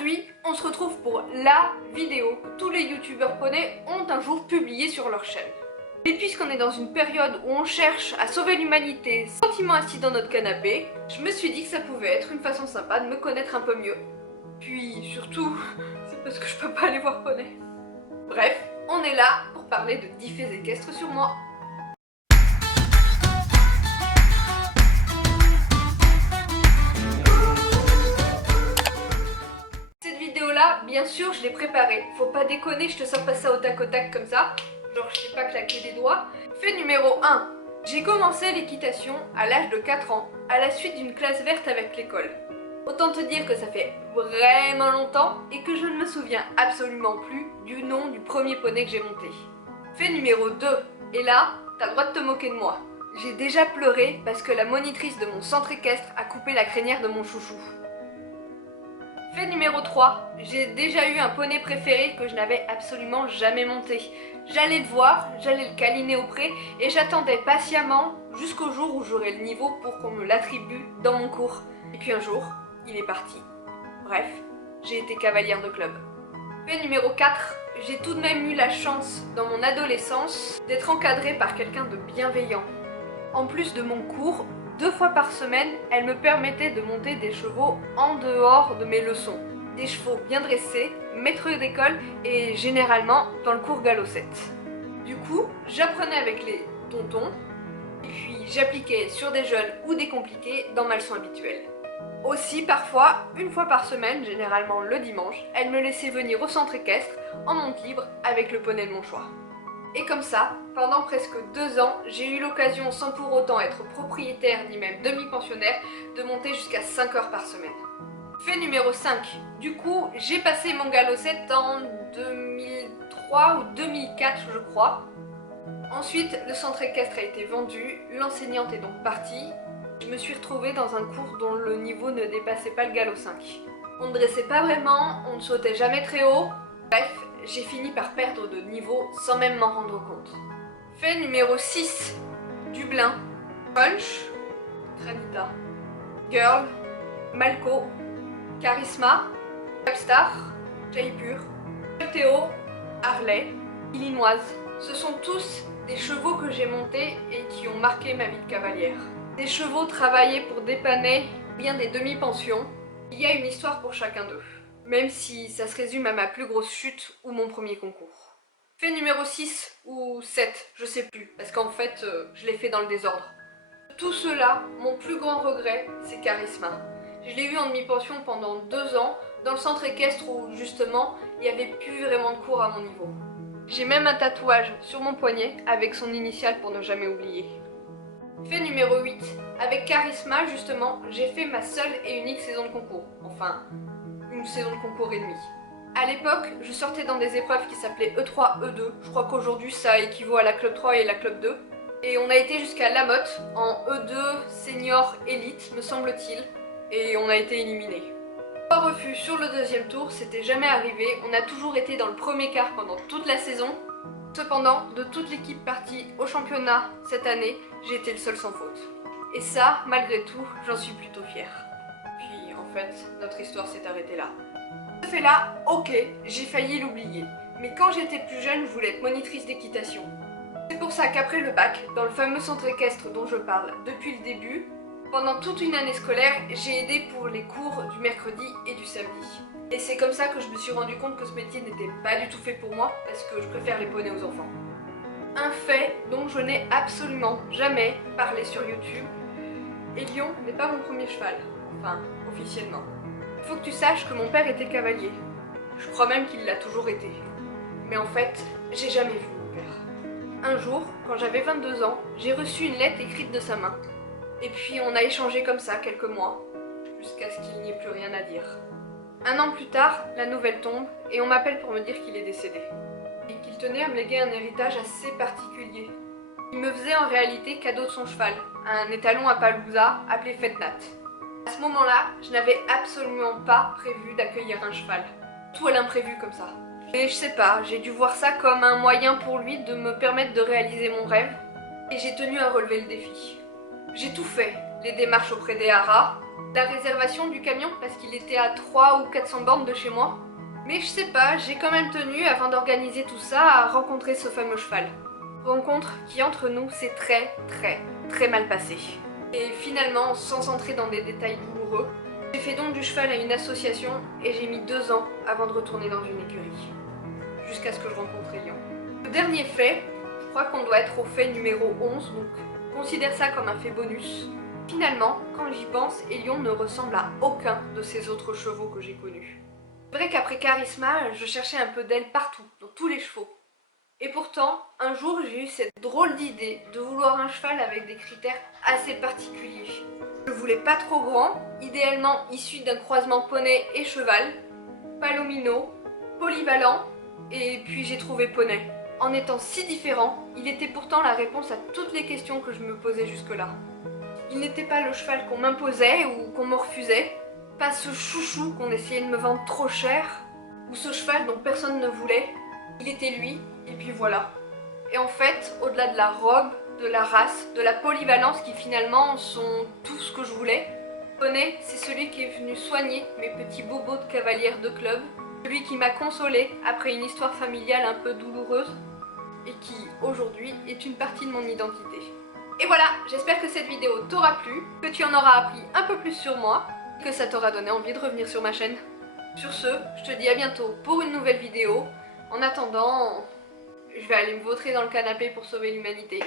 Aujourd'hui, on se retrouve pour la vidéo que tous les youtubeurs poney ont un jour publiée sur leur chaîne. Et puisqu'on est dans une période où on cherche à sauver l'humanité, sentiment assis dans notre canapé, je me suis dit que ça pouvait être une façon sympa de me connaître un peu mieux. Puis surtout, c'est parce que je peux pas aller voir poney. Bref, on est là pour parler de 10 faits équestres sur moi. Bien sûr, je l'ai préparé. Faut pas déconner, je te sors pas ça au tac comme ça. Genre, je sais pas claquer des doigts. Fait numéro 1. J'ai commencé l'équitation à l'âge de 4 ans, à la suite d'une classe verte avec l'école. Autant te dire que ça fait vraiment longtemps et que je ne me souviens absolument plus du nom du premier poney que j'ai monté. Fait numéro 2. Et là, t'as le droit de te moquer de moi. J'ai déjà pleuré parce que la monitrice de mon centre équestre a coupé la crinière de mon chouchou. Fait numéro 3, j'ai déjà eu un poney préféré que je n'avais absolument jamais monté. J'allais le voir, j'allais le câliner au pré et j'attendais patiemment jusqu'au jour où j'aurais le niveau pour qu'on me l'attribue dans mon cours. Et puis un jour, il est parti. Bref, j'ai été cavalière de club. Fait numéro 4, j'ai tout de même eu la chance dans mon adolescence d'être encadrée par quelqu'un de bienveillant. En plus de mon cours, 2 fois par semaine, elle me permettait de monter des chevaux en dehors de mes leçons. Des chevaux bien dressés, maîtres d'école et généralement dans le cours galop 7. Du coup, j'apprenais avec les tontons et puis j'appliquais sur des jeunes ou des compliqués dans ma leçon habituelle. Aussi, parfois, 1 fois par semaine, généralement le dimanche, elle me laissait venir au centre équestre en monte libre avec le poney de mon choix. Et comme ça, pendant presque 2 ans, j'ai eu l'occasion, sans pour autant être propriétaire ni même demi-pensionnaire, de monter jusqu'à 5 heures par semaine. Fait numéro 5. Du coup, j'ai passé mon galop 7 en 2003 ou 2004 je crois. Ensuite, le centre équestre a été vendu, l'enseignante est donc partie. Je me suis retrouvée dans un cours dont le niveau ne dépassait pas le galop 5. On ne dressait pas vraiment, on ne sautait jamais très haut. Bref, j'ai fini par perdre de niveau sans même m'en rendre compte. Fait numéro 6. Dublin, Punch, Granita, Girl, Malco, Charisma, Blackstar, Jaipur, Théo, Harley, Illinoise. Ce sont tous des chevaux que j'ai montés et qui ont marqué ma vie de cavalière. Des chevaux travaillés pour dépanner bien des demi-pensions. Il y a une histoire pour chacun d'eux. Même si ça se résume à ma plus grosse chute ou mon premier concours. Fait numéro 6 ou 7, je sais plus, parce qu'en fait, je l'ai fait dans le désordre. Tout cela, mon plus grand regret, c'est Charisma. Je l'ai eu en demi-pension pendant 2 ans, dans le centre équestre où, justement, il n'y avait plus vraiment de cours à mon niveau. J'ai même un tatouage sur mon poignet avec son initiale pour ne jamais oublier. Fait numéro 8, avec Charisma, justement, j'ai fait ma seule et unique saison de concours. Enfin, une saison de concours et demi. A l'époque, je sortais dans des épreuves qui s'appelaient E3, E2. Je crois qu'aujourd'hui ça équivaut à la Club 3 et la Club 2. Et on a été jusqu'à La Motte en E2 senior élite, me semble-t-il. Et on a été éliminé. 3 refus sur le 2e tour, c'était jamais arrivé. On a toujours été dans le premier quart pendant toute la saison. Cependant, de toute l'équipe partie au championnat cette année, j'ai été le seul sans faute. Et ça, malgré tout, j'en suis plutôt fière. Puis en fait, notre histoire s'est arrêtée là. Ce fait là, ok, j'ai failli l'oublier. Mais quand j'étais plus jeune, je voulais être monitrice d'équitation. C'est pour ça qu'après le bac, dans le fameux centre équestre dont je parle depuis le début, pendant toute une année scolaire, j'ai aidé pour les cours du mercredi et du samedi. Et c'est comme ça que je me suis rendu compte que ce métier n'était pas du tout fait pour moi, parce que je préfère les poneys aux enfants. Un fait dont je n'ai absolument jamais parlé sur YouTube, Hélion n'est pas mon premier cheval. Enfin, officiellement. Il faut que tu saches que mon père était cavalier. Je crois même qu'il l'a toujours été. Mais en fait, j'ai jamais vu mon père. Un jour, quand j'avais 22 ans, j'ai reçu une lettre écrite de sa main. Et puis on a échangé comme ça quelques mois, jusqu'à ce qu'il n'y ait plus rien à dire. 1 an plus tard, la nouvelle tombe et on m'appelle pour me dire qu'il est décédé. Et qu'il tenait à me léguer un héritage assez particulier. Il me faisait en réalité cadeau de son cheval, un étalon à Palouza appelé Fetnat. À ce moment-là, je n'avais absolument pas prévu d'accueillir un cheval. Tout à l'imprévu comme ça. Et je sais pas, j'ai dû voir ça comme un moyen pour lui de me permettre de réaliser mon rêve. Et j'ai tenu à relever le défi. J'ai tout fait, les démarches auprès des haras, la réservation du camion parce qu'il était à 300 ou 400 bornes de chez moi. Mais je sais pas, j'ai quand même tenu, avant d'organiser tout ça, à rencontrer ce fameux cheval. Rencontre qui entre nous s'est très mal passée. Et finalement, sans entrer dans des détails douloureux, j'ai fait don du cheval à une association et j'ai mis 2 ans avant de retourner dans une écurie. Jusqu'à ce que je rencontre Elion. Le dernier fait, je crois qu'on doit être au fait numéro 11, donc considère ça comme un fait bonus. Finalement, quand j'y pense, Elion ne ressemble à aucun de ces autres chevaux que j'ai connus. C'est vrai qu'après Charisma, je cherchais un peu d'elle partout, dans tous les chevaux. Et pourtant, un jour, j'ai eu cette drôle d'idée de vouloir un cheval avec des critères assez particuliers. Je voulais pas trop grand, idéalement issu d'un croisement poney et cheval, palomino, polyvalent, et puis j'ai trouvé poney. En étant si différent, il était pourtant la réponse à toutes les questions que je me posais jusque-là. Il n'était pas le cheval qu'on m'imposait ou qu'on me refusait, pas ce chouchou qu'on essayait de me vendre trop cher, ou ce cheval dont personne ne voulait. Il était lui, et puis voilà. Et en fait, au-delà de la robe, de la race, de la polyvalence qui finalement sont tout ce que je voulais, Poney, c'est celui qui est venu soigner mes petits bobos de cavalière de club, celui qui m'a consolée après une histoire familiale un peu douloureuse, et qui, aujourd'hui, est une partie de mon identité. Et voilà, j'espère que cette vidéo t'aura plu, que tu en auras appris un peu plus sur moi, et que ça t'aura donné envie de revenir sur ma chaîne. Sur ce, je te dis à bientôt pour une nouvelle vidéo. En attendant, je vais aller me vautrer dans le canapé pour sauver l'humanité.